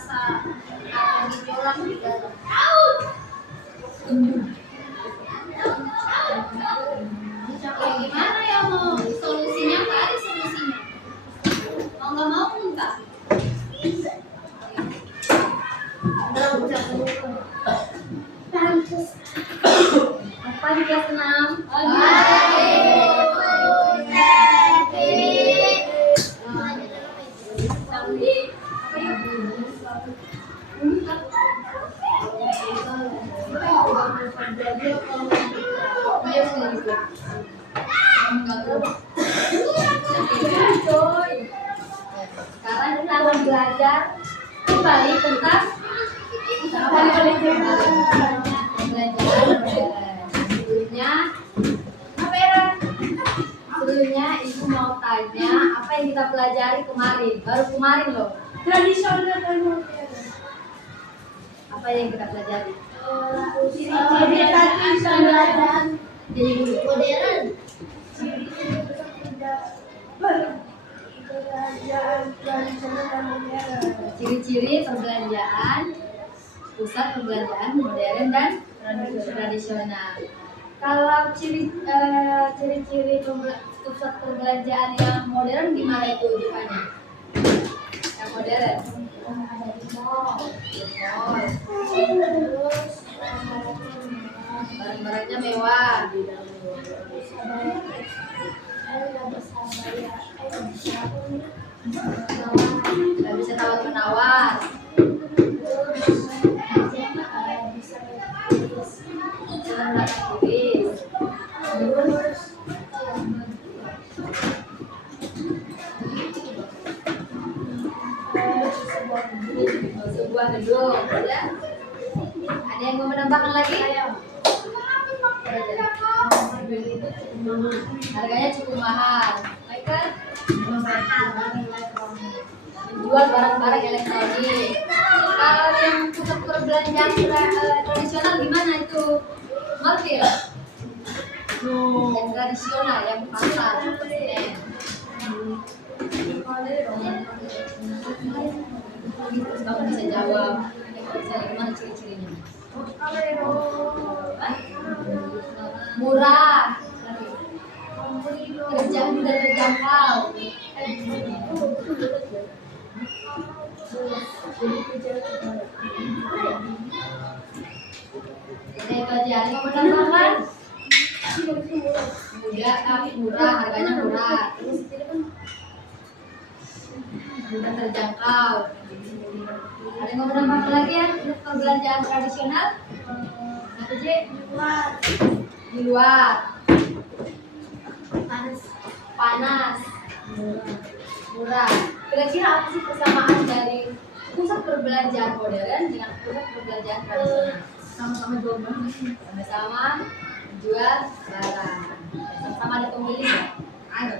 rasa gejolak di dalam. Ya gimana ya mau solusinya? Nggak ada solusinya. Mau nggak mau enggak. Apa di kelas 6? Sekarang kita akan belajar kembali tentang sebelumnya apa ya? Sebelumnya ibu mau tanya apa yang kita pelajari kemarin, baru kemarin loh. Tradisional dan modern. Apa yang kita pelajari? Ciri tradisional dan Jadi dulu modern. perbelanjaan tradisional dan modern. Ciri-ciri perbelanjaan, pusat perbelanjaan modern dan tradisional. Kalau ciri-ciri pusat perbelanjaan yang modern gimana itu Divanya? Yang modern? Barang-barangnya mewah. Nggak bisa tawar menawar. Jangan dapat tulis. Sebuah gedung, ya. Ada yang mau menambahkan lagi? Harganya cukup mahal. Michael? Menjual barang-barang elektronik. Kalau yang pusat perbelanjaan tradisional gimana itu? Ngerti ya? Yang tradisional, yang pasar. Kamu bisa jawab. Gimana ciri-cirinya? Murah, mudah terjangkau. Jadi itu aja. Ada yang mau menambahkan? Mudah tapi murah, harganya murah. Mudah terjangkau. Ada yang mau menambahkan lagi ya untuk perbelanjaan tradisional? Apa sih? Di luar. Panas. Murah. Kira-kira apa sih persamaan dari pusat perbelanjaan modern dengan pusat perbelanjaan tradisional? Sama-sama jual barang. Sama-sama jual barang. Sama-sama ada pembeli ya? Ada.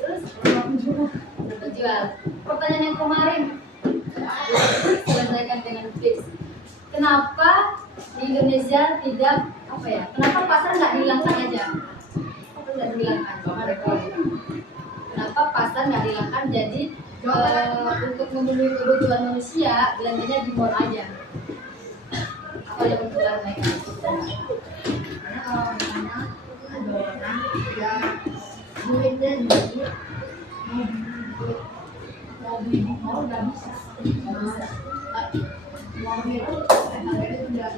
Terus penjual. Pertanyaan yang kemarin selesaikan dengan fix. Kenapa di Indonesia tidak apa ya? Kenapa pasar nggak dihilangkan aja? Nggak dihilangkan. Kenapa pasar nggak dihilangkan? Jadi untuk memenuhi kebutuhan manusia belanjanya di mall aja. Apa yang kebutuhan mereka? Karena kalau misalnya ada orang yang duitnya jadi mau beli di mall nggak bisa. Uang itu harganya sudah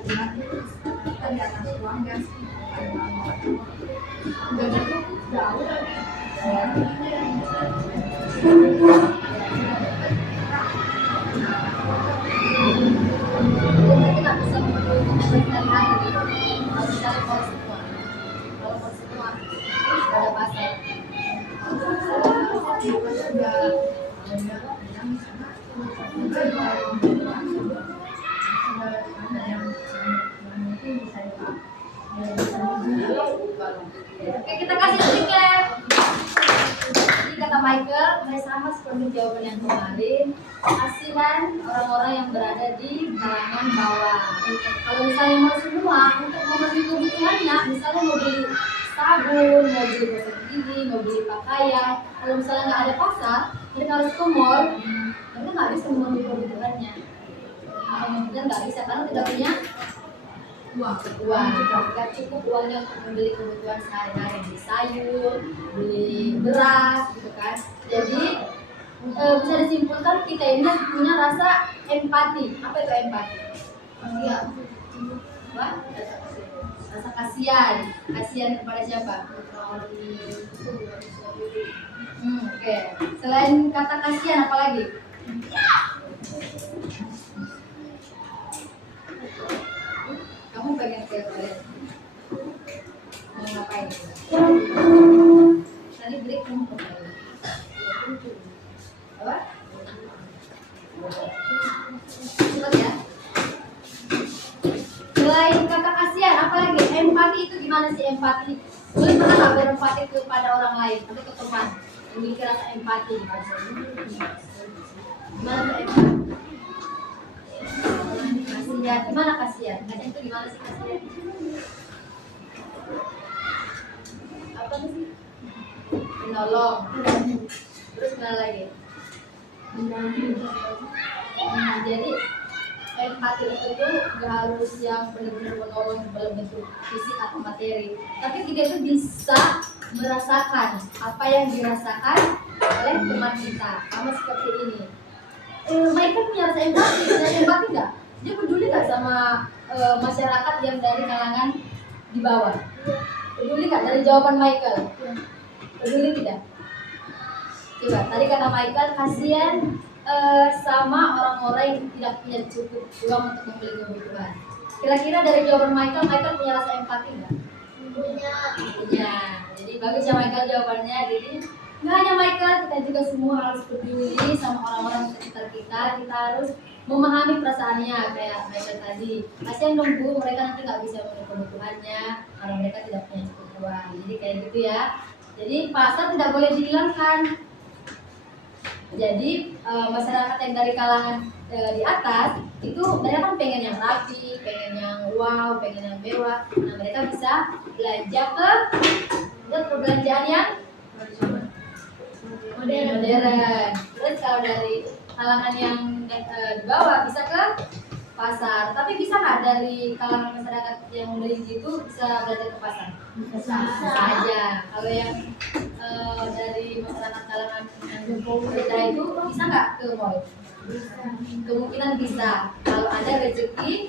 kita di atas uangnya sih. Udah gitu jauh lagi. Jadi nggak bisa memenuhi kebutuhan sehari-hari. Kalau misalnya kalau semua nggak ada pasar. Oke, kita kasih stiker. Jadi kata Michael, sama seperti jawaban yang kemarin, asinan orang-orang yang berada di kalangan bawah. Kalau misalnya mau semua untuk memenuhi kebutuhannya, misalnya mau beli sabun, mau beli gosok gigi, mau beli pakaian, kalau misalnya nggak ada pasar, mereka harus ke mall, mereka nggak bisa memenuhi kebutuhannya. dan nggak bisa karena tidak punya uang, nggak cukup uangnya untuk membeli kebutuhan sehari-hari, beli sayur, beli beras gitu kan. Jadi bisa disimpulkan kita ini punya rasa empati. Apa itu empati? Iya. Apa? Rasa kasihan. Kasihan kepada siapa? Oke. Selain kata kasihan apa lagi? Kamu pengen ke toilet? Mau ngapain? Tadi break kamu ke toilet. Apa? Cepat ya. Selain kata kasihan, apa lagi? Empati itu gimana sih empati? Lu pernah nggak berempati kepada orang lain atau ke teman? Memiliki rasa empati di gimana tuh empati? Kasihan, gimana kasihan? Kasihan itu gimana sih kasihan? Apa sih? Menolong. Terus mana lagi? Jadi empati itu tuh gak harus yang benar-benar menolong dalam bentuk fisik atau materi, tapi kita itu bisa merasakan apa yang dirasakan oleh teman kita. Sama seperti ini. Mereka punya rasa empati, nggak? Dia peduli nggak sama masyarakat yang dari kalangan di bawah? Peduli nggak? Dari jawaban Michael, peduli tidak? Coba, tadi kata Michael, kasihan sama orang-orang yang tidak punya cukup uang untuk membeli kebutuhan. Kira-kira dari jawaban Michael punya rasa empati nggak? Punya. Jadi bagus ya Michael jawabannya. Jadi nggak hanya Michael, kita juga semua harus peduli sama orang-orang sekitar kita. Kita harus memahami perasaannya kayak Michael tadi. Kasihan dong Bu, mereka nanti nggak bisa memenuhi kebutuhannya karena mereka tidak punya cukup uang. Jadi kayak gitu ya. Jadi pasar tidak boleh dihilangkan. Jadi masyarakat yang dari kalangan di atas itu mereka kan pengen yang rapi, pengen yang wow, pengen yang mewah. Nah mereka bisa belanja ke perbelanjaan yang modern. Terus kalau dari kalangan yang di bawah bisa ke pasar. Tapi bisa nggak dari kalangan masyarakat yang dari situ bisa belanja ke pasar? Bisa aja. Kalau yang dari masyarakat kalangan yang kerja itu bisa nggak ke mall? Kemungkinan bisa kalau ada rezekinya.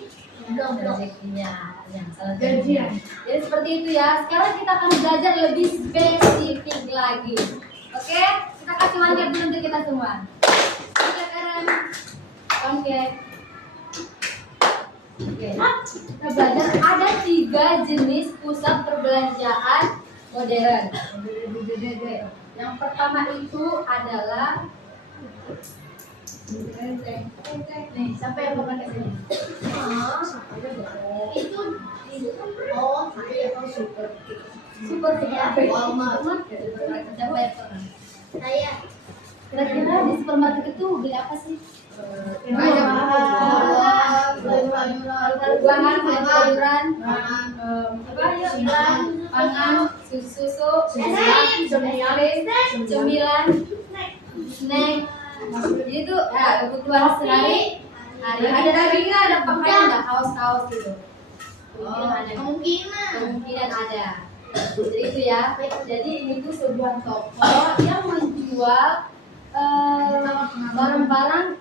Jadi seperti itu ya. Sekarang kita akan belajar lebih spesifik lagi. Oke, kita kasih wangkep dulu untuk kita semua. Oke, Karen. Oke. Kita belajar ada 3 jenis pusat perbelanjaan modern. Yang pertama itu adalah nih, siapa yang pernah ke sini? Itu super apa? Siapa yang pernah? Saya. Kira-kira di supermarket itu beli apa sih? Buah-buahan, sayuran, pangan, susu, cemilan, snack. Jadi itu kebutuhan sehari. Ada lagi nggak? Ada pakaian nggak? Kaos-kaos gitu? Kemungkinan ada. Jadi itu ya. Jadi ini tuh sebuah toko yang menjual barang-barang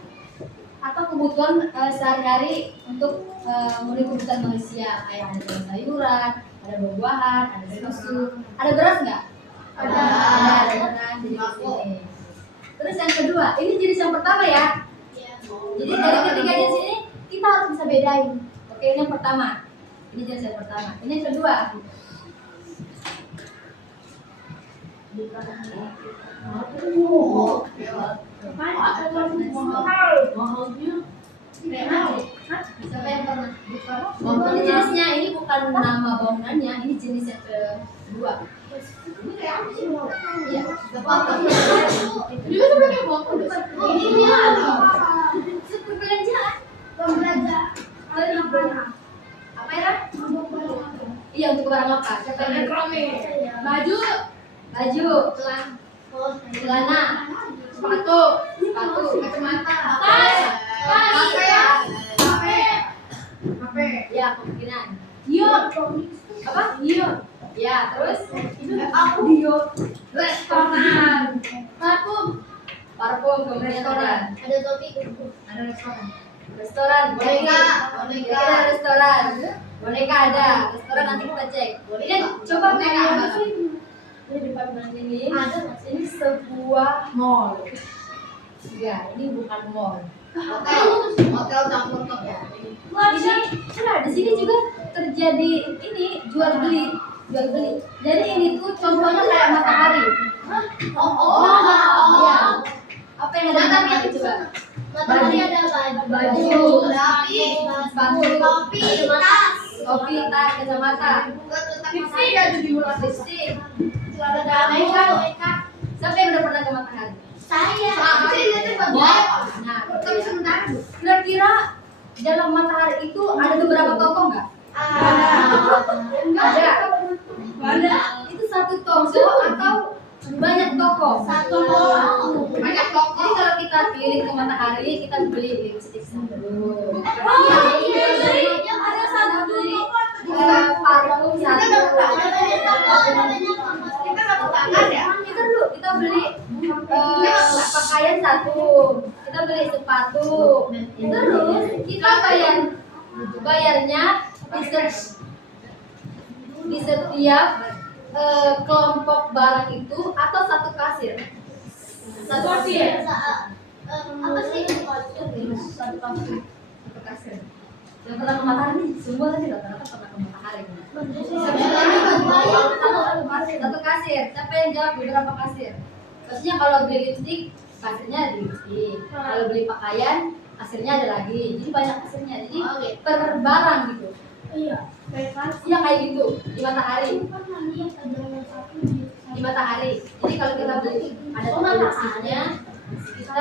atau kebutuhan sehari-hari untuk memenuhi kebutuhan manusia, kayak ada sayuran, ada buah-buahan, ada susu, ada beras nggak? Ada beras di sini. Terus yang kedua, ini jenis yang pertama ya. Jadi dari ketiga jenis ini kita harus bisa bedain. Oke, ini yang pertama. Ini jenis yang pertama. Ini yang kedua. Siapa yang pernah? Ini jenisnya, ini bukan nama bangunannya, ini jenis yang kedua. Ini kayak apa sih? Iya. Ini dia. Perbelanjaan. Apa ya? Iya, untuk barang apa? Siapa yang baju, celana, sepatu, kacamata, tas, Ya, kemungkinan. Iya. Apa? Iya. Ya, terus Aku dia restoran. parfum, kemungkinan ada. Ada topik. Ada restoran. Restoran, Boneka. Ya, ada restoran. Boneka ada. Restoran nanti kita cek. Ini coba Boneka kamu ada. Ini depan mana ini? Ada. Ini sebuah Mall. ya, ini bukan mall. Hotel campur top ya. Di sini juga terjadi ini jual beli. Jadi ini tuh contohnya kayak matahari. Iya. Apa yang ada di matahari coba? Matahari ada Baju, rapi, sepatu, topi, tas. topi, tas, kacamata, Lipstick ada di bulan. lipstick, Celana makeup. Siapa yang udah pernah ke matahari? Saya. Nah, kira-kira dalam matahari itu ada beberapa toko nggak? Ada. Itu satu toko atau banyak toko? Satu. Banyak toko. Jadi kalau kita keliling ke matahari, kita beli lipstick satu. Ada satu Beli toko. parfum satu. Kita satu tangan ya. Kita dulu kita beli pakaian satu. Kita beli sepatu. Terus kita bayarnya di setiap kelompok barang itu atau satu kasir. Satu kasir. Apa sih? Satu kasir. Yang pernah ke matahari semua tadi rata-rata pernah ke matahari. Satu kasir. Siapa yang jawab beberapa kasir? Maksudnya kalau beli lipstick, kasirnya ada lipstick. Kalau beli pakaian, kasirnya ada lagi. Jadi banyak kasirnya. Jadi per barang gitu. Iya. Iya kayak gitu di matahari. Di matahari. Jadi kalau kita beli ada toko lipsticknya, kita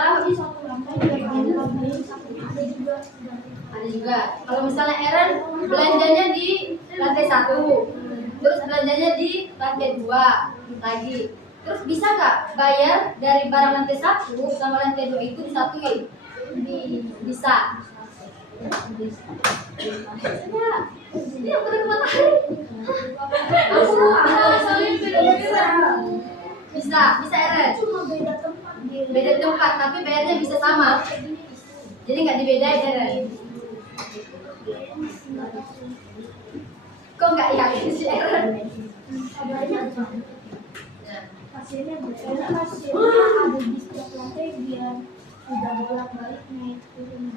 ada juga. Kalau misalnya Eren belanjanya di lantai 1, terus belanjanya di lantai 2 lagi. Terus bisa nggak bayar dari barang lantai 1 sama lantai 2 itu disatuin? Bisa. Ya, ini yang pernah ke matahari. Bisa Eren. Beda tempat, tapi bayarnya bisa sama. Jadi nggak dibedain Eren. Kok nggak yakin sih Eren? Hasilnya ada di setiap lantai biar tidak bolak-balik naik turun.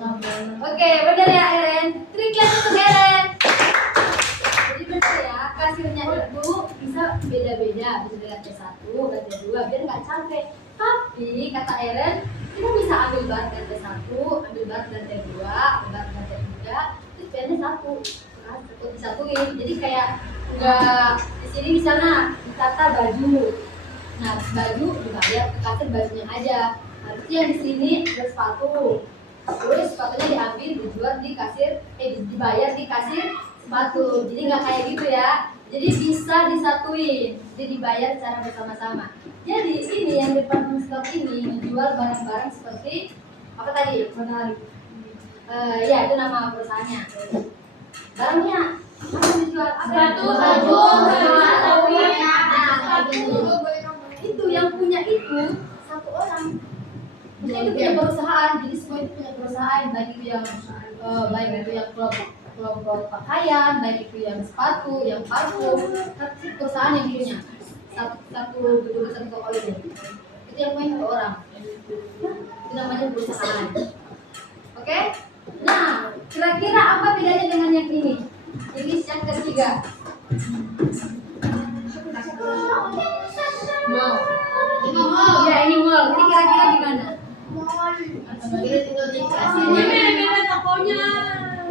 Oke, benar ya Eren. Triknya untuk Eren. Jadi benar ya, kasirnya itu bisa beda-beda, bisa dari lantai 1, lantai 2, biar nggak capek. Tapi kata Eren, kita bisa ambil barang dari lantai 1, ambil barang dari lantai 2, ambil barang dari lantai 3, terus bayarnya satu disatuin. Jadi kayak nggak di sini di sana ditata baju. Nah, baju dibayar ke kasir bajunya aja. Harusnya yang di sini ada sepatu. Terus sepatunya diambil dijual di kasir, dibayar di kasir sepatu. Jadi nggak kayak gitu ya. Jadi bisa disatuin, jadi dibayar secara bersama-sama. Jadi ini yang department store ini menjual barang-barang seperti apa tadi? Matahari. Ya itu nama perusahaannya. Barangnya apa yang dijual? Sepatu, baju, itu yang punya itu satu orang. Maksudnya itu punya perusahaan, jadi semua itu punya perusahaan, baik itu yang kelompok pakaian, baik itu yang sepatu, yang parfum, tapi perusahaan yang punya satu gedung satu toko itu. Itu yang punya satu orang. Itu namanya perusahaan. Oke? Nah, kira-kira apa bedanya dengan yang ini? Ini yang ketiga. Mall. Ya ini mall. Ini kira-kira di mana? Beda tokonya.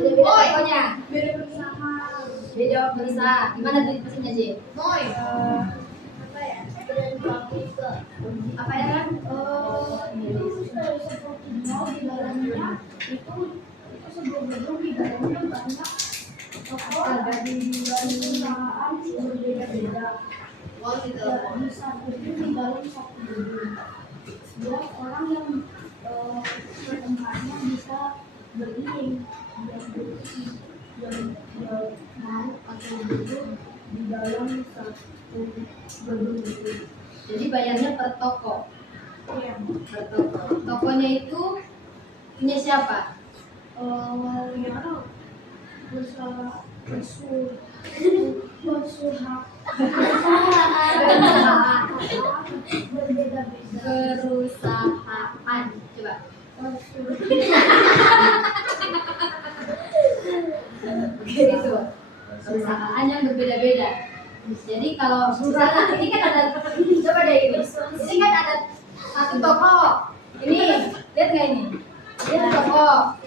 Beda tokonya. Beda perusahaan. Beda perusahaan. Gimana tadi pesannya J? Moy. Apa ya? Apa ya kan? Itu seperti mall di dalamnya itu sebuah gedung di dalamnya banyak toko dari perusahaan berbeda-beda. Di satu gedung di dalam satu gedung. Biar orang yang tempatnya bisa bergiring biar bersih. mau atau duduk di dalam satu gedung itu. Jadi bayarnya per toko. Iya. Per toko. Tokonya itu punya siapa? Ya, usaha berbeda-beda. Perusahaan. Coba. Gitu. Perusahaan yang berbeda-beda. Jadi kalau misalnya ini kan ada, coba deh ini kan ada satu toko. Ini lihat nggak ini? Ini toko.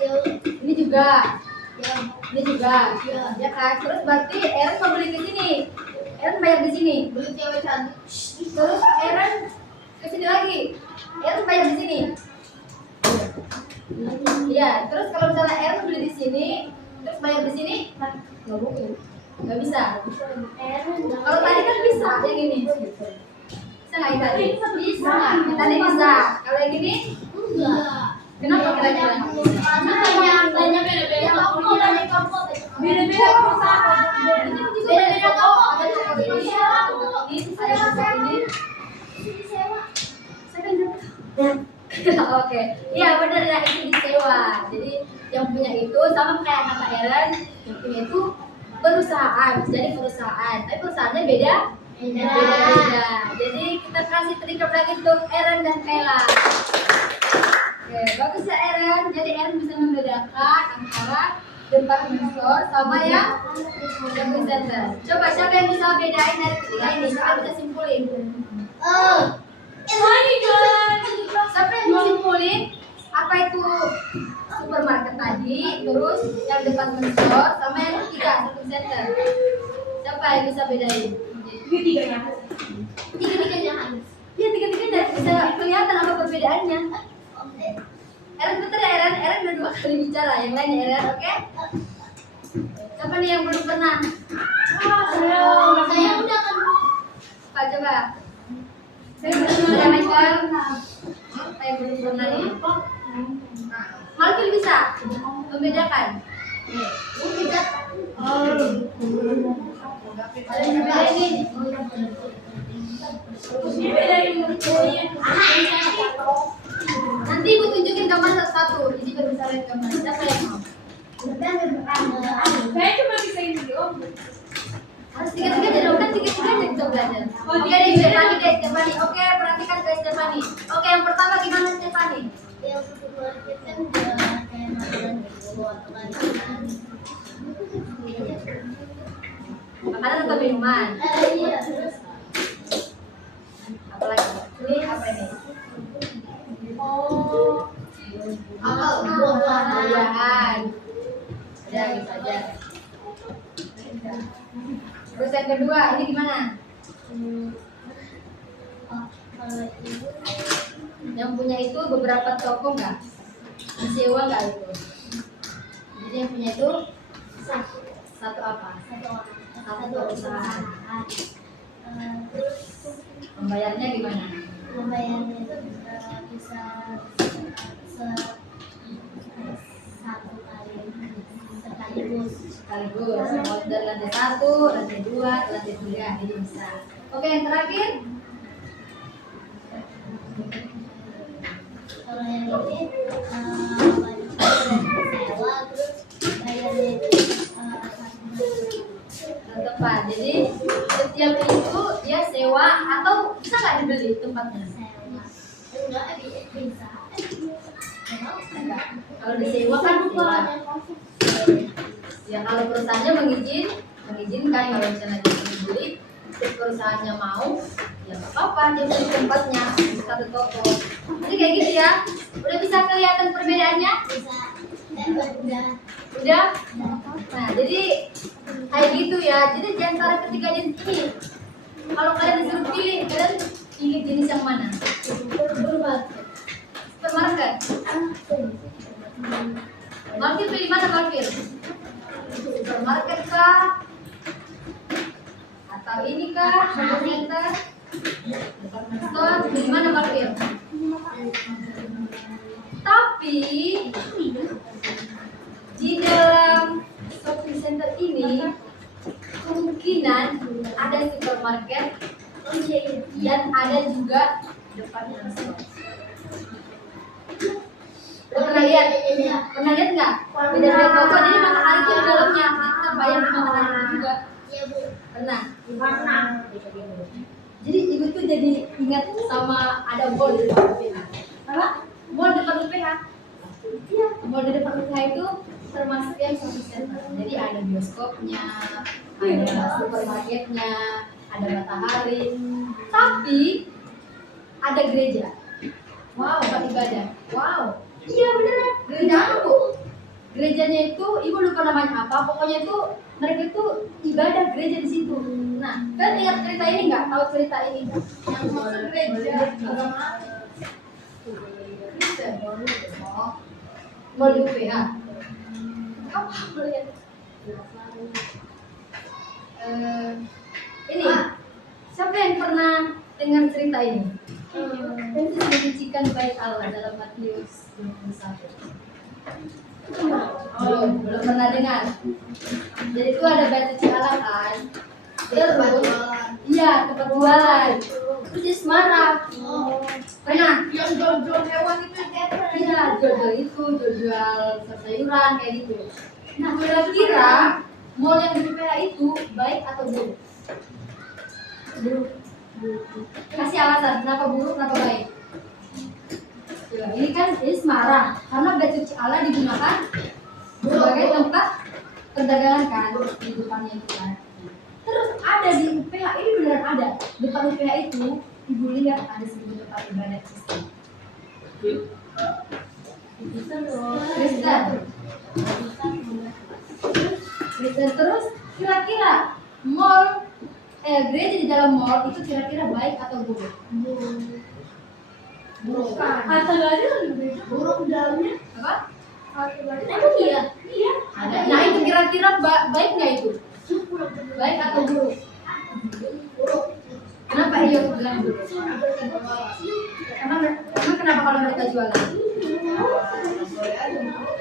Ini juga. Ini juga. Ya kan. Terus berarti Aaron mau beli ke sini. Aaron bayar di sini. Beli cewek cantik. Terus Aaron ke sini lagi. Aaron bayar di sini. Iya, terus kalau misalnya Aaron beli di sini, terus bayar di sini, nggak mungkin, nggak bisa. Kalau tadi kan bisa, yang ini bisa nggak yang tadi? Bisa. Yang tadi bisa. Kalau yang ini, Enggak. kenapa kira-kira? Karena banyak beda-beda toko. Beda-beda perusahaan. Beda-beda toko. Ada toko ini, ada toko ini, ada toko ini. Saya kan jawab. Oke, iya benar ya, itu disewa. Jadi yang punya itu sama kayak kata Aaron, yang punya itu perusahaan, jadi perusahaan. Tapi perusahaannya beda. Jadi kita kasih trigger lagi untuk Aaron dan Kayla. Oke, bagus ya Aaron. Jadi Aaron bisa membedakan antara department store sama yang shopping center. Coba siapa yang bisa bedain dari ketiga ini? Siapa bisa simpulin? Siapa yang mau simpulin apa itu supermarket tadi, terus yang department store sama yang ketiga shopping center? Siapa yang bisa bedain? Tiga-tiganya Hans. Iya, tiga-tiganya bisa kelihatan apa perbedaannya. Aaron betul ya Aaron? Aaron udah 2 kali bicara, yang lain ya Aaron, oke? Siapa nih yang belum pernah? Saya udah kan. Pak coba. Saya belum pernah Michael. Saya belum pernah nih. Malkil bisa membedakan. Nanti ibu tunjukin gambar satu-satu. Jadi baru bisa lihat gambar. Siapa yang mau? Saya cuma bisa ini doang. Harus tiga-tiga dong, kan tiga-tiga kita belajar. Oke deh, Stefani deh, Stefani. Oke, perhatikan guys Stefani. Oke, yang pertama gimana Stefani? Yang supermarket kan udah kayak makanan gitu atau kan. Makanan atau minuman? Iya, terus Apa lagi? Ini apa ini? Buah-buahan. Ya, gitu aja. Terus yang kedua, ini gimana? kalau ibu Yang punya itu beberapa toko nggak? Disewa nggak itu? Jadi yang punya itu satu apa? Satu perusahaan. terus Membayarnya gimana? membayarnya itu bisa satu kali sekaligus. Sekaligus, order lantai 1, lantai 2, lantai 3, jadi bisa. Oke, yang terakhir? Kalau yang ini sewa terus bayarnya itu Tempat. Jadi setiap itu dia sewa atau bisa nggak dibeli tempatnya? sewa. Enggak bisa. Enggak. Kalau disewa kan sewa. Ya kalau perusahaannya mengizinkan, kalau misalnya dia beli, terus perusahaannya mau, ya nggak apa-apa dia beli tempatnya di satu toko. Jadi kayak gitu ya. Udah bisa kelihatan perbedaannya? Bisa. Dan udah. Udah? Nah, jadi kayak gitu ya. Jadi di antara ketiga jenis ini, kalau kalian disuruh pilih, kalian pilih jenis yang mana? Supermarket. Malkir pilih mana Malkir? Supermarket kah? Atau ini kah? Shopping center? Department store? Pilih mana Malkir? Tapi di dalam shopping center center ini kemungkinan ada supermarket dan ada juga depannya. Pernah lihat? Pernah lihat nggak? Beda-beda toko. Jadi matahari itu di dalamnya. Kita bayang di matahari itu juga. Iya bu. Pernah. Pernah. Jadi ibu tuh jadi ingat sama ada mall di depan UPH. Apa? Mall depan UPH. Iya, mall di depan UPH itu termasuk yang shopping center. Jadi ada bioskopnya, ada supermarketnya, ada matahari. Tapi ada gereja. Wow, tempat ibadah. Wow. Iya beneran. Gereja apa bu? Gerejanya itu ibu lupa namanya apa. Pokoknya itu mereka itu ibadah gereja di situ. Nah, kan lihat cerita ini nggak? Tahu cerita ini? Yang maksud gereja agama Kristen. Oh, mau di UPH. Apa boleh? Ini siapa yang pernah dengar cerita ini? Itu dibenci baik Allah dalam Matius 21. Belum pernah dengar. Jadi itu ada batu Allah kan. Terus, iya tempat jualan. Terus di Semarang. Pernah? Yang jual-jual hewan itu Iya, jual itu, jual sayuran kayak gitu. Nah, kira-kira mall yang di PPH itu baik atau buruk? Buruk. Kasih alasan kenapa buruk, kenapa baik? Ya, ini kan di Semarang karena batu Allah digunakan sebagai tempat perdagangan kan di depannya itu kan. Terus ada di UPH ini beneran ada. Depan UPH itu ibu lihat ada sebuah tempat ibadah Kristen. Kristen terus kira-kira mall gereja di dalam mall itu kira-kira baik atau buruk? buruk. Atau nggak ada lebih Buruk dalamnya. apa? Emang iya? Iya. Ada. Nah itu kira-kira baik nggak itu? Baik atau buruk? Buruk. Kenapa Iyo bilang buruk? Emang kenapa kalau mereka jualan?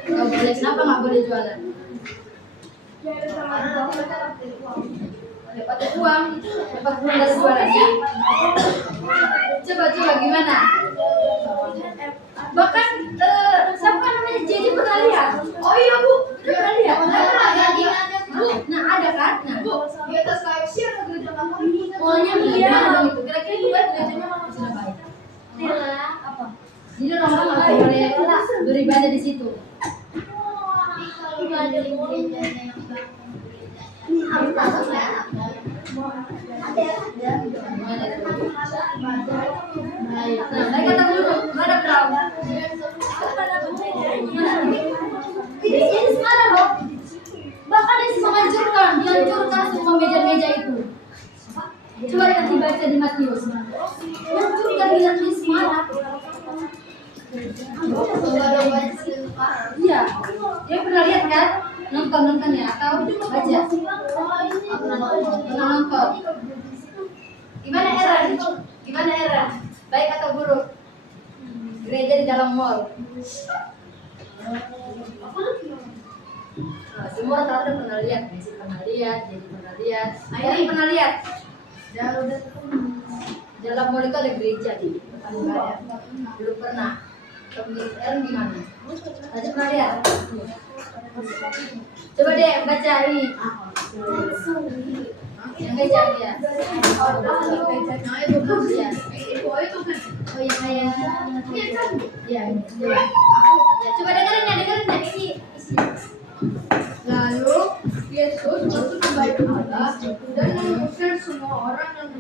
Nggak boleh. Kenapa nggak boleh jualan? Dapat uang dari jualannya. Coba gimana? Bahkan siapa namanya Jadi pernah lihat? Oh iya bu, pernah lihat? Bu, nah ada kan? Nah, Bu, di atas KFC ada gereja Katolik. maunya gimana dong itu? Kira-kira itu baik gerejanya sudah baik. Apa? Jadi orang nggak boleh beribadah di situ. Nah, mereka tahu dulu, mana berapa? Ini Semarang loh. Bahkan dihancurkan semua meja-meja itu. Coba lihat dibaca di Matius. Dihancurkan di Semarang. Iya, dia pernah lihat kan? Nonton ya atau baca? Pernah nonton. Gimana Eren? Baik atau buruk? Gereja di dalam mall. Nah, semua tante pernah lihat, Messi pernah lihat, Jadi pernah lihat, Ari pernah lihat. Dalam mall itu ada gereja di depan ibadah. Belum pernah. Eren gimana? Aja pernah lihat. Coba deh baca ini. Yang baca dia. Oh ya kayak. Ya. Coba dengerin ya ini isi. Lalu Yesus masuk ke bait Allah dan mengusir semua orang yang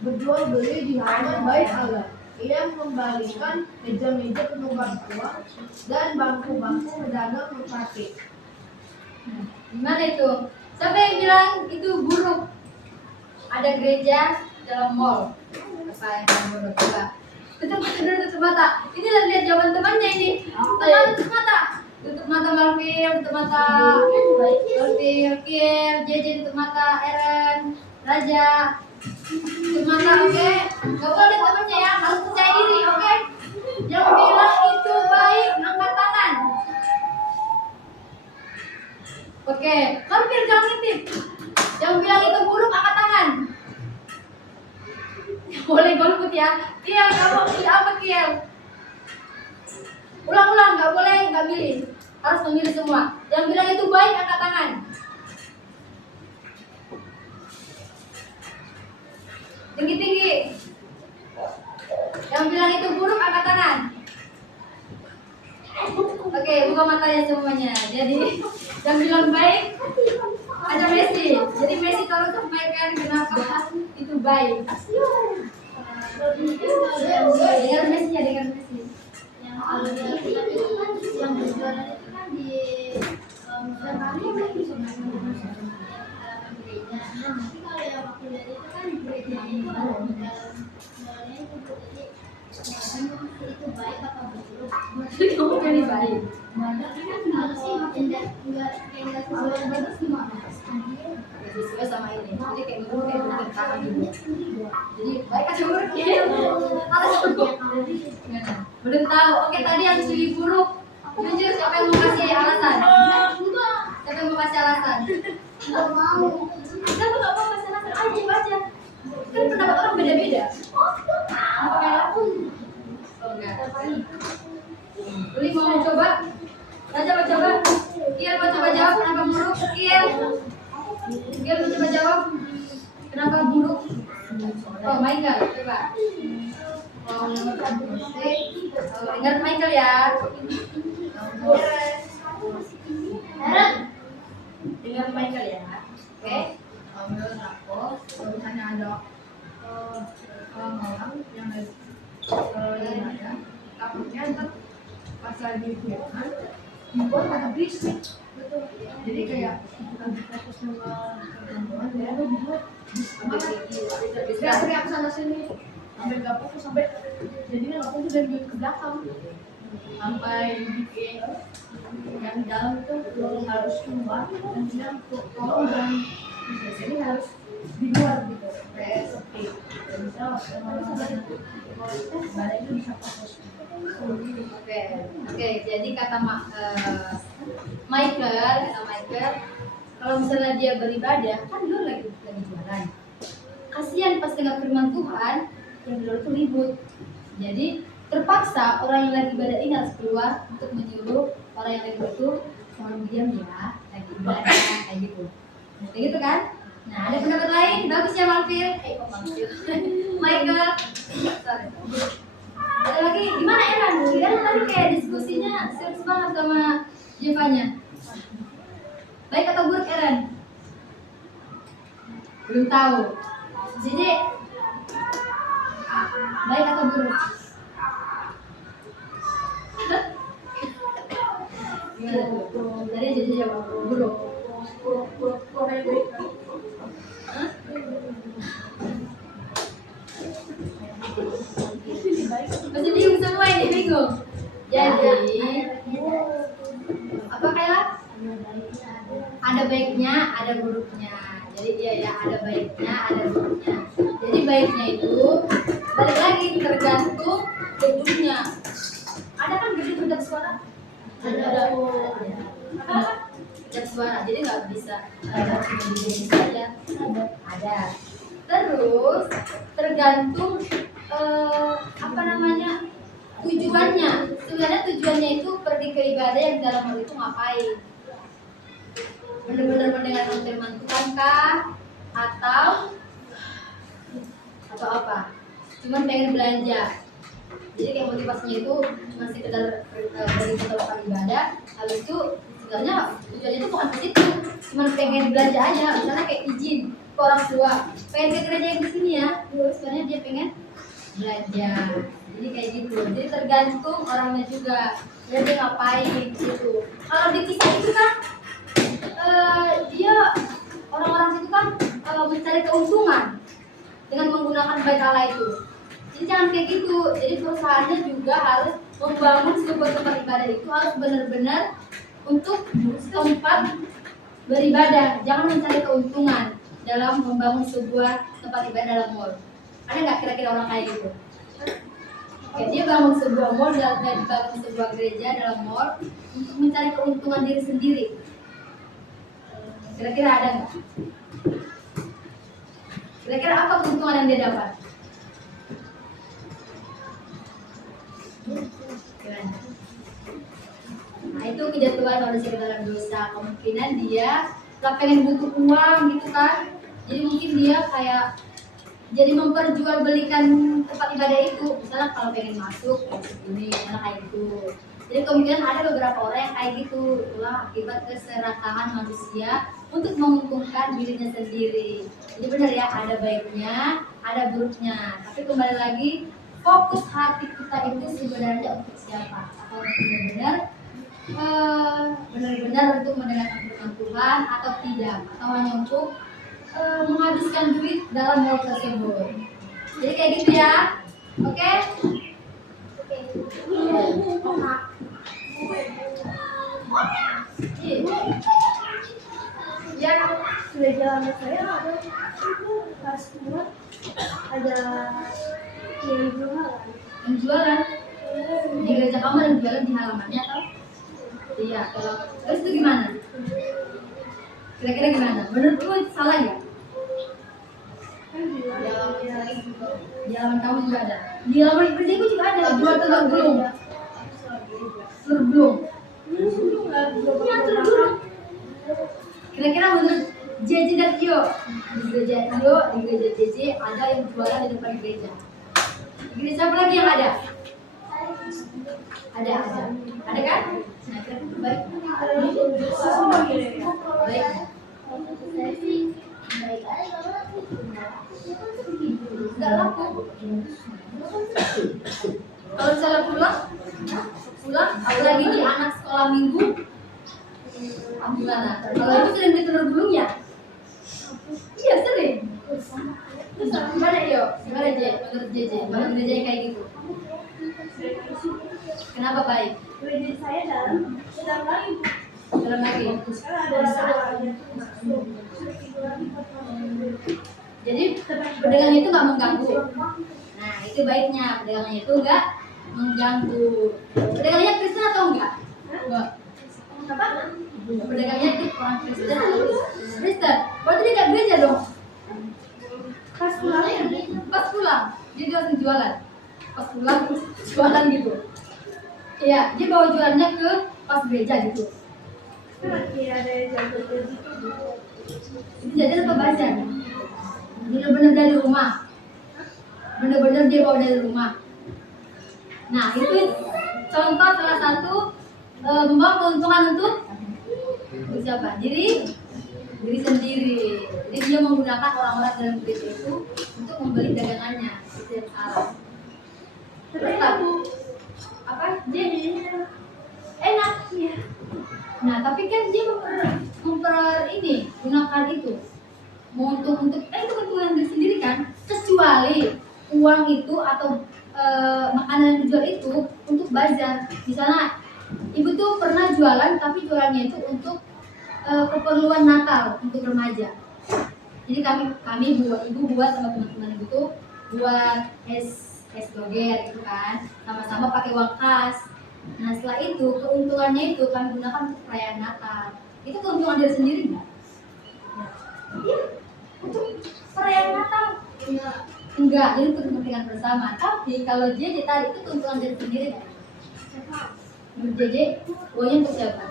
berjual beli di halaman bait Allah. Ia mengembalikan meja-meja penumpang uang dan bangku-bangku pedagang merpati. Gimana itu? Siapa yang bilang itu buruk? Ada gereja dalam mall. Apa yang buruk? Coba. Tutup mata. Ini lihat jawaban temannya ini. Tutup mata. Tutup mata Malvin, tutup mata Malvin, JJ, tutup mata Eren, Raja. Tutup mata, oke? Gak boleh lihat temannya ya, harus percaya diri, oke? Yang bilang itu baik, angkat tangan. Oke, hampir jangan ngintip. Yang bilang itu buruk angkat tangan. Boleh golput ya. Kiel, kamu pilih apa Kiel? Ulang-ulang, nggak boleh nggak milih. Harus memilih semua. Yang bilang itu baik angkat tangan. Tinggi-tinggi. Yang bilang itu buruk angkat tangan. Oke, buka matanya semuanya. Jadi yang bilang baik ada Messi. Jadi Messi kalau sampaikan kenapa itu baik. Dengar Messi ya, dengar Messi. Yang kalau yang berjualan itu kan di Australia kan bisa halaman gereja. Nanti kalau yang waktu lihat itu kan gereja itu ada di dalam jualannya itu jadi itu baik apa buruk? Jadi kamu pilih baik. Banyak kan kalau sih enggak sesuai bagus gimana? Sesuai sama ini. Jadi kayak buruk bertentangan gitu. Jadi baik aja buruk ya. Harus buruk. Belum tahu. Oke, tadi yang pilih buruk. Jujur siapa yang mau kasih alasan? Siapa yang mau kasih alasan? Nggak mau. Kenapa nggak mau kasih alasan? Ayo aja. Kan pendapat orang beda-beda. Apa kayak aku? Oh enggak. Uli mau coba? Raja mau coba? Kiel mau coba jawab kenapa buruk? Kiel mau coba jawab kenapa buruk? Oh Michael, coba. Oh, ingat Michael ya. Dengar Michael ya. Oke. Menurut aku, kalau misalnya ada orang-orang yang ada takutnya ntar pas lagi hubungan dibuat pada berisik. Betul. Jadi kayak bukan fokus sama perempuan ya, lu dibuat teriak sana sini sampai nggak fokus, sampai jadinya nggak fokus dan ke belakang sampai bikin yang di dalam itu harus keluar dan bilang tolong jangan, jadi harus di luar gitu kayak sepi. Misal badan itu bisa fokus. Oke, jadi kata Michael, kalau misalnya dia beribadah kan dia lagi jualan. Kasihan pas dengar firman Tuhan yang di luar itu ribut. Jadi terpaksa orang yang lagi ibadah ini harus keluar untuk menyuruh orang yang ribut itu mohon diam ya, lagi ibadah kayak gitu. Kayak gitu kan? Nah, ada pendapat lain? Bagus ya Malvin. Michael. Sorry. Ada lagi, gimana Eran? Kira tadi kayak diskusinya serius banget sama Jevanya. Baik atau buruk Eran? Belum tahu. Jadi baik atau buruk? Gimana tuh? Tadi jadi jawab buruk. Masih bingung semua ini, bingung. Jadi apa kayak? Ada baiknya, ada buruknya. Jadi iya ya, ada baiknya, ada buruknya. Jadi baiknya itu balik lagi tergantung gedungnya. Ada kan gedung pencet suara? Ada. Pencet suara. Jadi nggak bisa di saja. Ada. Terus tergantung apa namanya tujuannya. Sebenarnya tujuannya itu pergi ke ibadah yang dalam hal itu ngapain? Benar-benar mendengarkan firman Tuhan kah? Atau apa? Cuman pengen belanja. Jadi kayak motivasinya itu cuma sekedar pergi ke tempat ibadah. Habis itu sebenarnya tujuannya itu bukan ke situ, cuma pengen belanja aja. Misalnya kayak izin ke orang tua, pengen ke gereja yang di sini ya. Sebenarnya dia pengen belanja. Jadi kayak gitu. Jadi tergantung orangnya juga. Dia ngapain gitu. Kalau di kisah itu kan dia orang-orang situ kan mencari keuntungan dengan menggunakan baik Allah itu. Jadi jangan kayak gitu. Jadi perusahaannya juga harus membangun sebuah tempat ibadah itu harus benar-benar untuk tempat beribadah. Jangan mencari keuntungan dalam membangun sebuah tempat ibadah dalam mall. Ada nggak kira-kira orang kayak gitu? Oke, dia bangun sebuah mall dan bangun sebuah gereja dalam mall untuk mencari keuntungan diri sendiri. Kira-kira ada nggak? Kira-kira apa keuntungan yang dia dapat? Gimana? Nah itu kejatuhan manusia dalam dosa. Kemungkinan dia nggak pengen butuh uang gitu kan. Jadi mungkin dia kayak jadi memperjualbelikan tempat ibadah itu. Misalnya kalau pengen masuk ya segini, misalnya kayak gitu. Jadi kemungkinan ada beberapa orang yang kayak gitu. Itulah akibat keserakahan manusia untuk menguntungkan dirinya sendiri. Jadi benar ya, ada baiknya, ada buruknya. Tapi kembali lagi, fokus hati kita itu sebenarnya untuk siapa? Apakah benar-benar untuk mendengarkan firman Tuhan atau tidak? Atau hanya untuk menghabiskan duit dalam hal tersebut? Jadi kayak gitu ya, oke? Ya, sudah jalan saya ada itu pas keluar ada yang jualan. Yang jualan di gereja kamu ada yang jualan di halamannya atau? Iya, kalau terus itu gimana? Kira-kira gimana? Menurutmu itu salah ya? Kan jualan Di halaman kamu juga ada. Di halaman gerejaku juga ada. Jual telur gulung. Telur gulung. Iya, telur gulung. Kira-kira menurut JJ dan Tio, di gereja Tio, di gereja JJ ada yang jualan di depan gereja. Di gereja apa lagi yang ada? Ada kan? Nah, kira-kira baik. Baik. Nggak laku. Kalau misalnya pulang, apalagi di anak sekolah minggu, gimana? Kalau itu sering beli telur gulung ya? Iya sering. Terus gimana yo? Gimana J? Menurut JJ, kalau gereja yang kayak gitu? Kenapa baik? gereja saya dalam lagi. Dalam lagi. Jadi pedagang itu nggak mengganggu. Nah itu baiknya, pedagangnya itu nggak mengganggu. Pedagangnya Kristen atau enggak? Enggak. Apa? Pedagangnya itu orang Kristen atau Kristen? Berarti dia nggak gereja dong. Pas pulang, dia langsung jualan. Pas pulang jualan gitu. Iya, dia bawa jualannya ke pas gereja gitu. Ada yang jago gitu. Itu jajan apa bazar? Bener-bener dari rumah. Bener-bener dia bawa dari rumah. Nah itu contoh salah satu membawa keuntungan untuk siapa? Diri sendiri. Jadi dia menggunakan orang-orang dalam gereja itu untuk membeli dagangannya. Itu yang salah. Tetap apa? Jadi enak ya. Nah tapi kan dia gunakan itu untuk itu keuntungan diri sendiri kan, kecuali uang itu atau makanan yang dijual itu untuk bazar. Misalnya ibu tuh pernah jualan tapi jualannya itu untuk keperluan Natal untuk remaja. Jadi kami ibu buat sama teman-teman ibu tuh buat es doger gitu kan, sama-sama pakai uang kas. Nah setelah itu keuntungannya itu kami gunakan untuk perayaan Natal. Itu keuntungan diri sendiri nggak? Iya, untuk perayaan Natal enggak, jadi untuk kepentingan bersama. Tapi kalau JJ tadi itu keuntungan diri sendiri nggak? Menurut JJ, uangnya untuk siapa?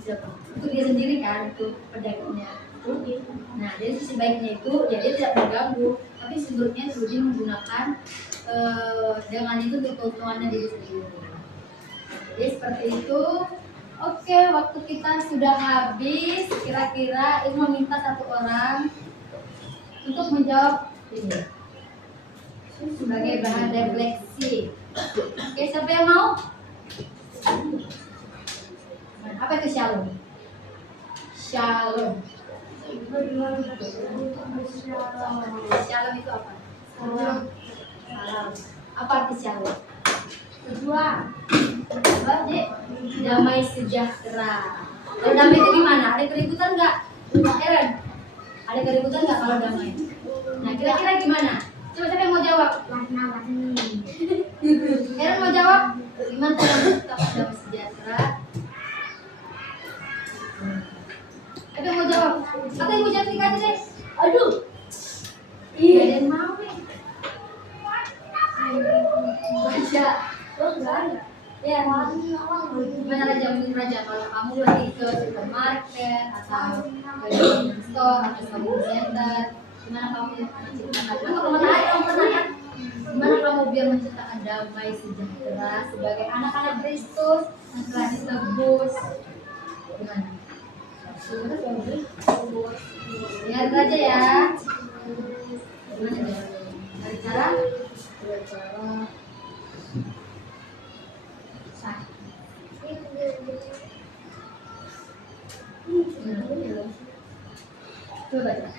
Siapa? Untuk dia sendiri kan, untuk pedagangnya. Nah, jadi sisi baiknya itu, ya dia tidak mengganggu, tapi sebenarnya Rudi menggunakan dengan itu untuk keuntungannya diri sendiri. Jadi seperti itu. Oke, waktu kita sudah habis. Kira-kira Ibu meminta satu orang untuk menjawab ini sebagai bahan refleksi. Oke, siapa yang mau? Apa itu shalom? Shalom. Shalom itu apa? Salam. Apa arti shalom? Kedua, damai sejahtera. Kalau damai itu gimana? Ada keributan nggak? Eren, ada keributan nggak kalau damai? Nah, kira-kira gimana? Coba siapa yang mau jawab? Eren mau jawab? Gimana cara menciptakan damai sejahtera? Gimana raja menurut raja? Kalau kamu pergi ke supermarket atau ke department store atau shopping center, gimana kamu menciptakan? Atau kamu pernah kan? Gimana kamu biar menciptakan damai sejahtera sebagai anak-anak Kristus yang telah ditebus? Gimana? Lihat aja ya. Gimana ya? Dari cara? Coba ya.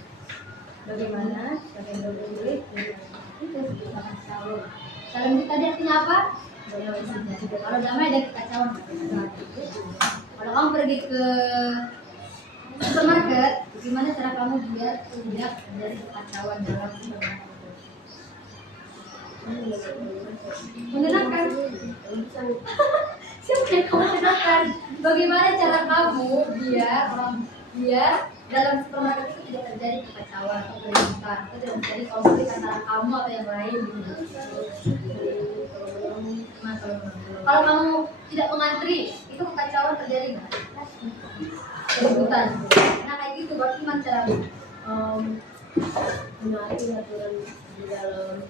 Bagaimana cara berbuat? Salam kita dia artinya apa? Damai sejahtera. Kalau damai ada kekacauan. Kalau kamu pergi ke supermarket, gimana cara kamu biar tidak dari kekacauan dalam supermarket? Mengenakan. Siapa yang kamu kenakan? Bagaimana cara kamu biar dalam supermarket itu tidak terjadi kekacauan atau keributan, atau tidak terjadi konflik antara kamu atau yang lain gitu. Kalau kamu tidak mengantri, itu kekacauan terjadi nggak? Keributan. Nah kayak gitu, berarti gimana cara menaati aturan di dalam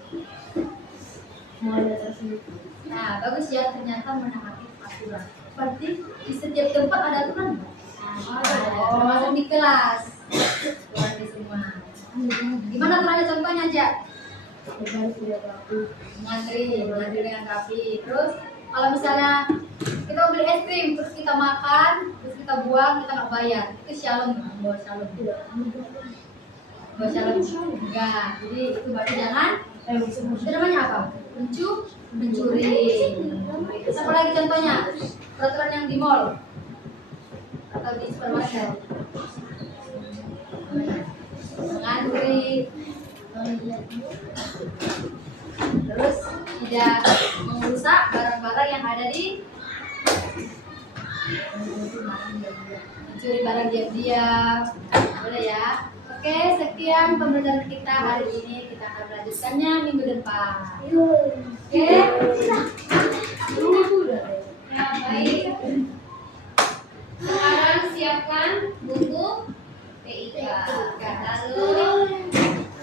semuanya tersebut. Nah, bagus ya, ternyata menaati aturan. Berarti di setiap tempat ada aturan nggak? Ada, termasuk di kelas. Aturan di semua. Gimana aturannya contohnya aja? Berbaris tidak rapi. Mengantri dengan rapi. Terus kalau misalnya kita beli es krim, terus kita makan, terus kita buang, kita nggak bayar, itu shalom nggak? Bawa shalom tidak? Bawa shalom enggak. Jadi itu berarti jangan. Itu namanya apa? Mencuri. Apa lagi contohnya? Peraturan yang di mall atau di supermarket. Mengantri, terus tidak merusak barang-barang yang ada di, mencuri barang diam-diam, boleh ya. Oke, sekian pembelajaran kita hari ini. Kita akan melanjutkannya minggu depan. Oke. Ya, baik. Sekarang siapkan buku TIK. Lalu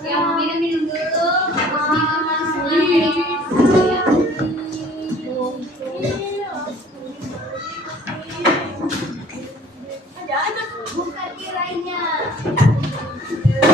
yang mau minum dulu, habis minum langsung ya. Bukan kirainya. Ya.